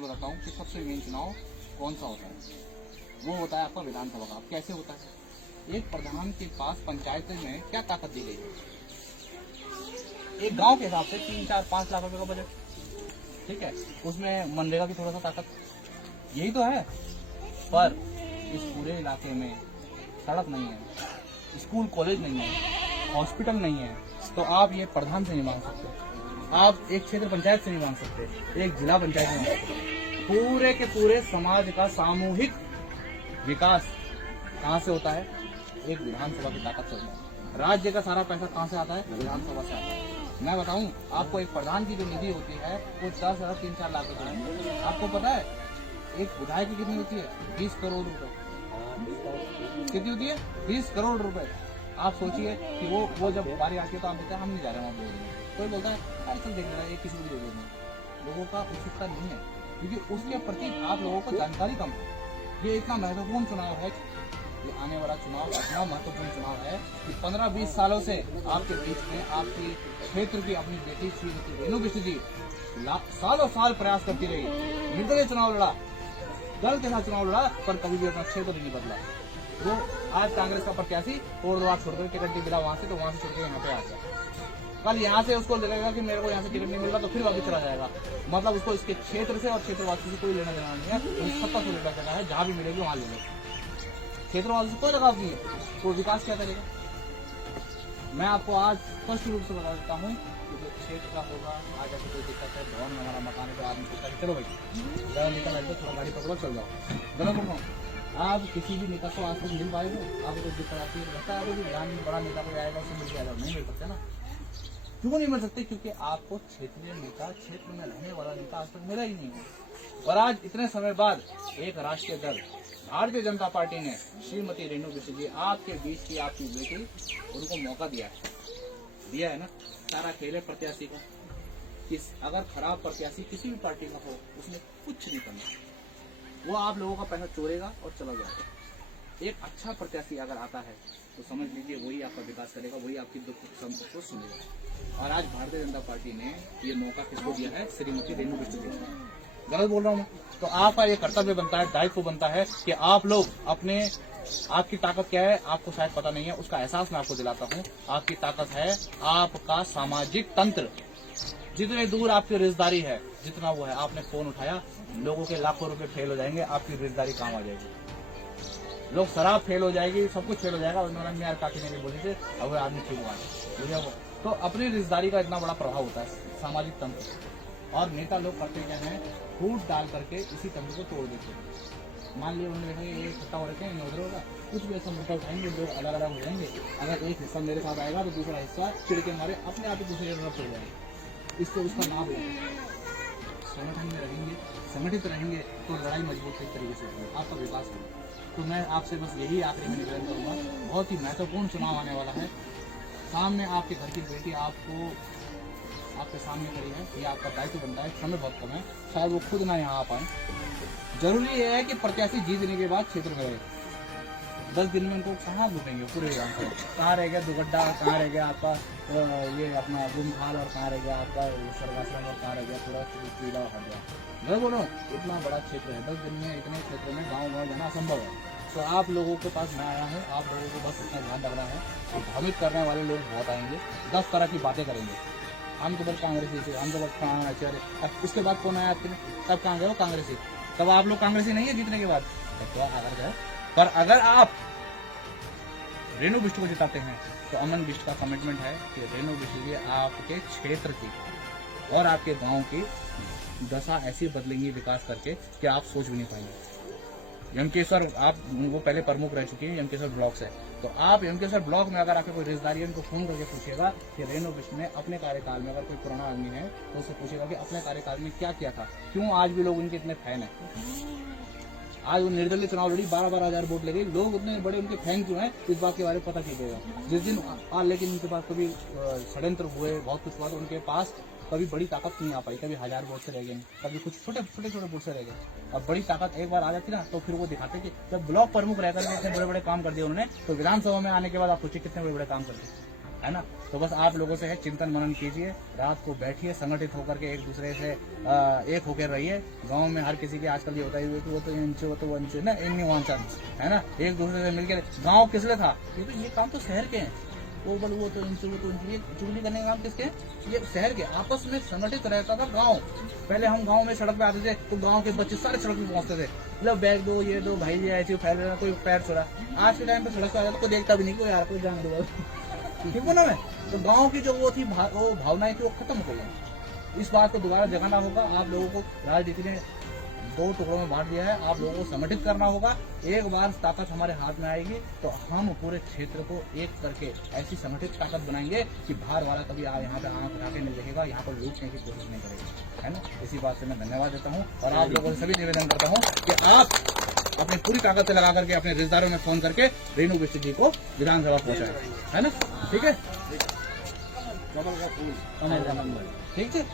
मैं बताता हूँ कि सबसे मेन चुनाव कौन सा होता है। वो होता है आपका विधानसभा का। अब कैसे होता है, एक प्रधान के पास पंचायत में क्या ताकत दी गई है, एक गांव के हिसाब से 3, 4, 5 लाख रुपए का बजट, ठीक है, उसमें मनरेगा की थोड़ा सा ताकत, यही तो है। पर इस पूरे इलाके में सड़क नहीं है, स्कूल कॉलेज नहीं है, हॉस्पिटल नहीं है, तो आप ये प्रधान से नहीं मांग सकते, आप एक क्षेत्र पंचायत से नहीं मांग सकते, एक जिला पंचायत से नहीं मांग सकते। पूरे के पूरे समाज का सामूहिक विकास कहाँ से होता है, एक विधानसभा की ताकत से होता है। राज्य का सारा पैसा कहाँ से आता है, विधानसभा से आता है। मैं बताऊं आपको, एक प्रधान की जो निधि होती है वो 10,000 3-4 लाख रुपए है। आपको पता है एक विधायक की कितनी होती है, 20 करोड़ रुपए। कितनी होती है, 20 करोड़ रुपए। आप सोचिए कि वो जब बारी आती है तो आप बोलते हैं हम नहीं जा रहे वहाँ बोलने, कोई बोलता है चल देख रहा है, किसी को भी दे देना। लोगों का उत्सुकता नहीं है, क्योंकि उसके प्रति आप लोगों को जानकारी कम है। ये इतना महत्वपूर्ण चुनाव है, ये आने वाला चुनाव इतना महत्वपूर्ण चुनाव है कि 15-20 सालों से आपके बीच में आपकी क्षेत्र की अपनी बेटी श्रीमती रेणु बिष्ट जी सालों साल प्रयास करती रही, निर्दलीय चुनाव लड़ा, दल के साथ चुनाव लड़ा, पर कभी भी अपना क्षेत्र नहीं बदला। वो आज कांग्रेस का प्रत्याशी कोटद्वार छोड़कर टिकट नहीं मिला वहां से, तो वहां से छोड़कर यहाँ पे आ गया। कल यहाँ से उसको लगेगा कि मेरे को यहाँ से टिकट नहीं मिल रहा, तो फिर वापस चला जाएगा। मतलब उसको इसके क्षेत्र से और क्षेत्रवासी से कोई लेना देना नहीं है। सत्ता से लेना देना है, जहाँ भी मिलेगी वहां ले लो। क्षेत्रवासी से कोई लगाव नहीं है, तो विकास क्या करेगा। मैं आपको आज स्पष्ट रूप से बता देता हूँ, क्षेत्र का होगा, आज ऐसी कोई दिक्कत है, भवन में हमारा मकान है, तो आदमी सोचता है चलो भाई जरा निकल आए, थोड़ा गाड़ी पकड़ो चल जाओ। गलत बोल रहा हूँ। आप किसी भी नेता को आज तक मिल पाए हो, आपको कोई दिक्कत आती है, लगता है ध्यान में बड़ा नेता कोई आएगा उससे मिल जाएगा, नहीं मिल सकता ना। क्यों नहीं मिल सकते, क्योंकि आपको क्षेत्रीय नेता, क्षेत्र में रहने वाला नेता आज तक मिला ही नहीं है। और आज इतने समय बाद एक राष्ट्रीय दल भारतीय जनता पार्टी ने श्रीमती रेणु बिष्ट जी आपके बीच की आपकी बेटी, उनको मौका दिया है ना। सारा खेल है प्रत्याशी का, अगर खराब प्रत्याशी किसी भी पार्टी का हो उसने कुछ नहीं करना, वो आप लोगों का पैसा चोरेगा और चला जाएगा। एक अच्छा प्रत्याशी अगर आता है तो समझ लीजिए वही आपका विकास करेगा, वही आपकी दुख को सुनेगा। और आज भारतीय जनता पार्टी ने ये मौका किसको दिया है, श्रीमती रेणु बिष्ट जी। गलत बोल रहा हूँ, तो आपका ये कर्तव्य बनता है, दायित्व बनता है कि आप लोग आपकी ताकत क्या है आपको शायद पता नहीं है, उसका एहसास मैं आपको दिलाता हूँ। आपकी ताकत है आपका सामाजिक तंत्र। जितने दूर आपकी रिश्तेदारी है, जितना वो है, आपने फोन उठाया, लोगों के लाखों रुपए फेल हो जाएंगे, आपकी रिश्तेदारी काम आ जाएगी। लोग शराब फेल हो जाएगी, सब कुछ फेल हो जाएगा। उन्होंने यार काकी ने भी बोली थे, अब आदमी ठीक हुआ। तो अपनी रिश्तेदारी का इतना बड़ा प्रभाव होता है, सामाजिक तंत्र। और नेता लोग करते क्या है, फूट डाल करके इसी तंत्र को तोड़ देते हैं। मान लिया उन्होंने देखा ये इकट्ठा हो रखे हैं, उधर होगा, कुछ भी ऐसा मुद्दा उठाएंगे, लोग अलग अलग हो जाएंगे। अगर एक हिस्सा मेरे साथ आएगा तो दूसरा हिस्सा चिड़ के मारे अपने आप ही दूसरे तरफ चल जाएगा। इसको उसका लाभ लेंगे। संगठन में रहेंगे, संगठित रहेंगे तो लड़ाई मजबूत एक तरीके से होगी, आपका विकास होगा। तो मैं आपसे बस यही आखिरी में निवेदन करूंगा, बहुत ही महत्वपूर्ण चुनाव आने वाला है। सामने आपके घर की बेटी आपको आपके सामने खड़ी है, ये आपका दायित्व बनता है। समय बहुत कम है, शायद वो खुद ना यहाँ आ पाए। जरूरी ये है कि प्रत्याशी जीतने के बाद क्षेत्र में रहे। 10 दिन में उनको कहाँ लूटेंगे पूरे ग्राम, कहाँ रह गया दुगड्डा, कहाँ रह गया आपका ये अपना गुमखाल, और कहाँ रह गया आपका स्वर्गाश्रम, और कहाँ रह गया पूरा पीला हट गया। मैं बोलो इतना बड़ा क्षेत्र है, 10 दिन में इतने क्षेत्र में गाँव जाना असंभव है। तो आप लोगों के पास मैं आया हूँ, आप लोगों को बस इतना ध्यान रखना है कि भ्रमित करने वाले लोग बहुत आएंगे, 10 तरह की बातें करेंगे। हम तो बस कांग्रेसी थे, हम तो बस आचार्य। इसके बाद कौन आया आपके, तब कहाँ गए वो कांग्रेसी, तब आप लोग कांग्रेसी नहीं है जीतने के बाद, तो अगर गए। पर अगर आप रेणु बिष्ट को जिताते हैं तो अमन बिष्ट का कमिटमेंट है कि रेणु बिष्ट जी आपके क्षेत्र की और आपके गांव की दशा ऐसी बदलेंगी विकास करके कि आप सोच भी नहीं पाएंगे। यमकेश्वर आप वो पहले प्रमुख रह चुकी है, यमकेश्वर ब्लॉक से, तो आप यमकेश्वर ब्लॉक में अगर आपके कोई रिश्तेदारी है उनको फोन करके पूछेगा कि रेणु बिष्ट ने अपने कार्यकाल में, अगर कोई पुराना आदमी है तो उससे पूछेगा कि अपने कार्यकाल में क्या किया था, क्यों आज भी लोग उनके इतने फैन है। आज वो निर्दलीय चुनाव लड़ी, 12-12 हजार वोट ले गई, लोग उतने बड़े उनके फैन क्यों हैं, इस बात के बारे में पता कीजिएगा। जिस दिन लेकिन उनके पास कभी षड्यंत्र हुए, बहुत कुछ हुआ, तो उनके पास कभी बड़ी ताकत नहीं आ पाई, कभी 1000 वोट से रह गए, कभी कुछ छोटे वोट से रह गए। अब बड़ी ताकत एक बार आ जाती ना, तो फिर वो दिखाते कि जब ब्लॉक प्रमुख रहकर इतने बड़े बड़े काम कर दिए उन्होंने, तो विधानसभा में आने के बाद आप सोचिए कितने बड़े बड़े काम कर दिए। है ना। तो बस आप लोगों से है, चिंतन मनन कीजिए, रात को बैठिए, संगठित होकर के एक दूसरे से एक होकर रहिए। गांव में हर किसी के आजकल ये होता है कि वो तो इंच वो तो वंच ना इन है ना, एक दूसरे से मिलकर गांव किस लिए था, ये काम तो शहर के हैं, वो बोल वो तो इंच वो तो इंच, ये चुगली करने का काम किसके, ये शहर के। आपस में संगठित रहता था गांव। पहले हम गांव में सड़क पे आते थे तो गांव के बच्चे सारे सड़क पे पहुंचते थे, मतलब बैग दो ये दो भाई ये ऐसे फैल रहा, कोई पैर छोड़ा। आज के टाइम पे सड़क पे आ जाता कोई देखता भी नहीं, कोई यार कोई जान दो, ठीक है ना। मैं तो गांव की जो वो थी वो भावनाएं थी वो खत्म हो गई है। इस बात को दोबारा जगाना होगा। आप लोगों को राजनीति ने 2 टुकड़ों में बांट दिया है, आप लोगों को संगठित करना होगा। एक बार ताकत हमारे हाथ में आएगी तो हम पूरे क्षेत्र को एक करके ऐसी संगठित ताकत बनाएंगे कि बाहर वाला कभी यहाँ पे आके नहीं देखेगा, यहाँ पर लूटने की कोशिश नहीं करेगा, है ना। इसी बात से मैं धन्यवाद देता हूँ और आप लोगों से सभी निवेदन करता हूँ कि आप अपनी पूरी ताकत से लगा करके अपने रिश्तेदारों में फोन करके रेणु बिष्ट जी को विधानसभा पहुंचाए, है ना। ठीक है, ठीक है।